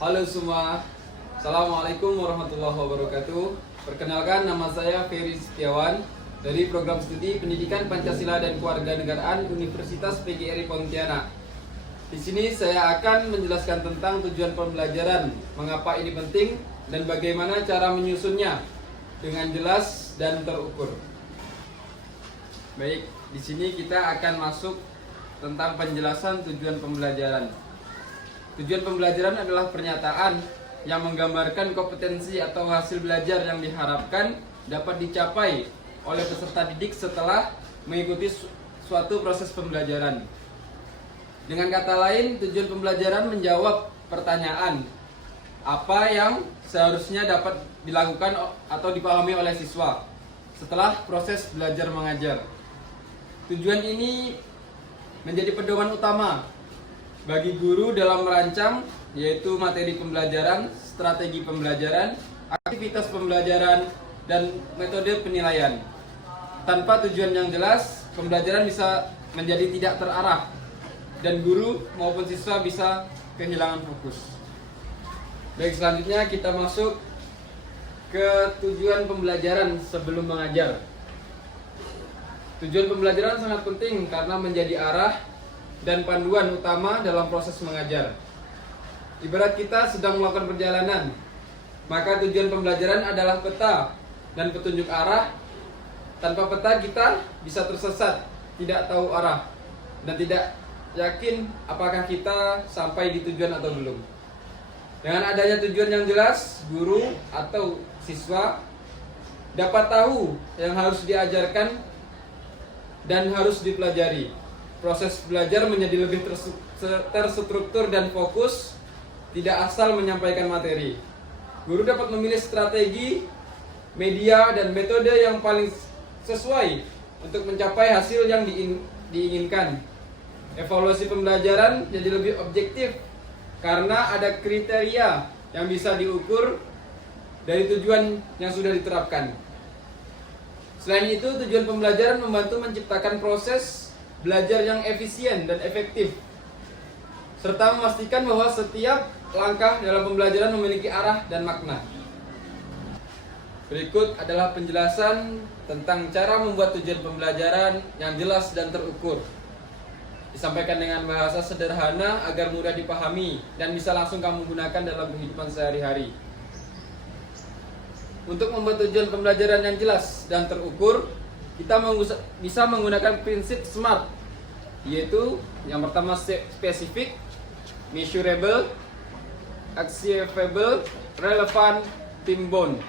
Halo semua, Assalamualaikum warahmatullahi wabarakatuh. Perkenalkan, nama saya Ferry Setiawan dari Program Studi Pendidikan Pancasila dan Kewarganegaraan Universitas PGRI Pontianak. Di sini saya akan menjelaskan tentang tujuan pembelajaran, mengapa ini penting, dan bagaimana cara menyusunnya dengan jelas dan terukur. Baik, di sini kita akan masuk tentang penjelasan tujuan pembelajaran. Tujuan pembelajaran adalah pernyataan yang menggambarkan kompetensi atau hasil belajar yang diharapkan dapat dicapai oleh peserta didik setelah mengikuti suatu proses pembelajaran. Dengan kata lain, tujuan pembelajaran menjawab pertanyaan apa yang seharusnya dapat dilakukan atau dipahami oleh siswa setelah proses belajar mengajar. Tujuan ini menjadi pedoman utama bagi guru dalam merancang, yaitu materi pembelajaran, strategi pembelajaran, aktivitas pembelajaran, dan metode penilaian. Tanpa tujuan yang jelas, pembelajaran bisa menjadi tidak terarah dan guru maupun siswa bisa kehilangan fokus. Baik, selanjutnya kita masuk ke tujuan pembelajaran sebelum mengajar. Tujuan pembelajaran sangat penting karena menjadi arah dan panduan utama dalam proses mengajar. Ibarat kita sedang melakukan perjalanan, maka tujuan pembelajaran adalah peta dan petunjuk arah. Tanpa peta kita bisa tersesat, tidak tahu arah, dan tidak yakin apakah kita sampai di tujuan atau belum. Dengan adanya tujuan yang jelas, guru atau siswa dapat tahu yang harus diajarkan dan harus dipelajari. Proses belajar menjadi lebih terstruktur dan fokus, tidak asal menyampaikan materi. Guru dapat memilih strategi, media, dan metode yang paling sesuai untuk mencapai hasil yang diinginkan. Evaluasi pembelajaran jadi lebih objektif karena ada kriteria yang bisa diukur dari tujuan yang sudah diterapkan. Selain itu, tujuan pembelajaran membantu menciptakan proses belajar yang efisien dan efektif, serta memastikan bahwa setiap langkah dalam pembelajaran memiliki arah dan makna. Berikut adalah penjelasan tentang cara membuat tujuan pembelajaran yang jelas dan terukur. Disampaikan dengan bahasa sederhana agar mudah dipahami dan bisa langsung kamu gunakan dalam kehidupan sehari-hari. Untuk membuat tujuan pembelajaran yang jelas dan terukur, kita bisa menggunakan prinsip SMART, yaitu yang pertama spesifik, measurable, achievable, relevant, time bound.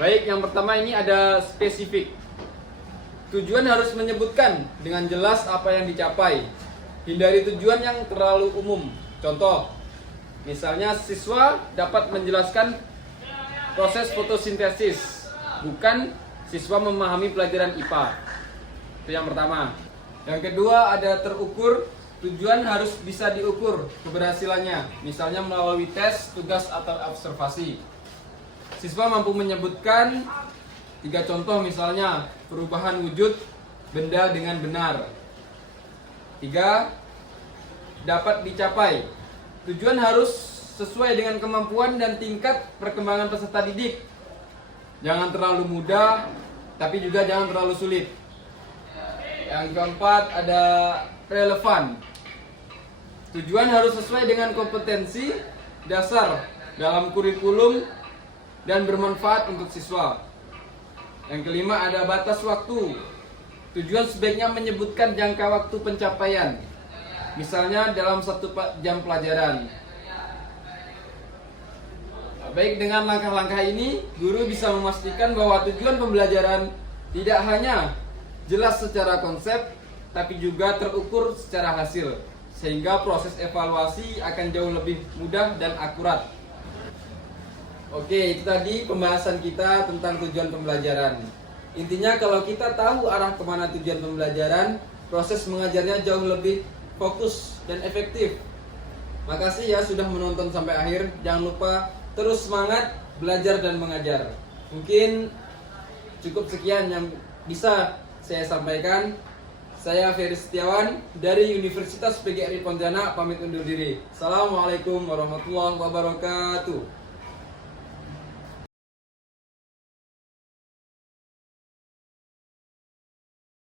Baik, yang pertama ini ada spesifik. Tujuan harus menyebutkan dengan jelas apa yang dicapai. Hindari tujuan yang terlalu umum. Contoh, misalnya siswa dapat menjelaskan proses fotosintesis, bukan siswa memahami pelajaran IPA. Itu yang pertama. Yang kedua ada terukur. Tujuan harus bisa diukur keberhasilannya, misalnya melalui tes, tugas, atau observasi. Siswa mampu menyebutkan 3 contoh, misalnya perubahan wujud benda dengan benar. 3. Dapat dicapai. Tujuan harus sesuai dengan kemampuan dan tingkat perkembangan peserta didik. Jangan terlalu mudah, tapi juga jangan terlalu sulit. Yang keempat ada relevan. Tujuan harus sesuai dengan kompetensi dasar dalam kurikulum dan bermanfaat untuk siswa. Yang kelima ada batas waktu. Tujuan sebaiknya menyebutkan jangka waktu pencapaian, misalnya dalam 1 jam pelajaran. Baik, dengan langkah-langkah ini, guru bisa memastikan bahwa tujuan pembelajaran tidak hanya jelas secara konsep, tapi juga terukur secara hasil, sehingga proses evaluasi akan jauh lebih mudah dan akurat. Oke, itu tadi pembahasan kita tentang tujuan pembelajaran. Intinya kalau kita tahu arah kemana tujuan pembelajaran, proses mengajarnya jauh lebih fokus dan efektif. Makasih ya sudah menonton sampai akhir. Jangan lupa terus semangat belajar dan mengajar. Mungkin cukup sekian yang bisa saya sampaikan. Saya Ferry Setiawan dari Universitas PGRI Pontianak pamit undur diri. Assalamualaikum warahmatullahi wabarakatuh.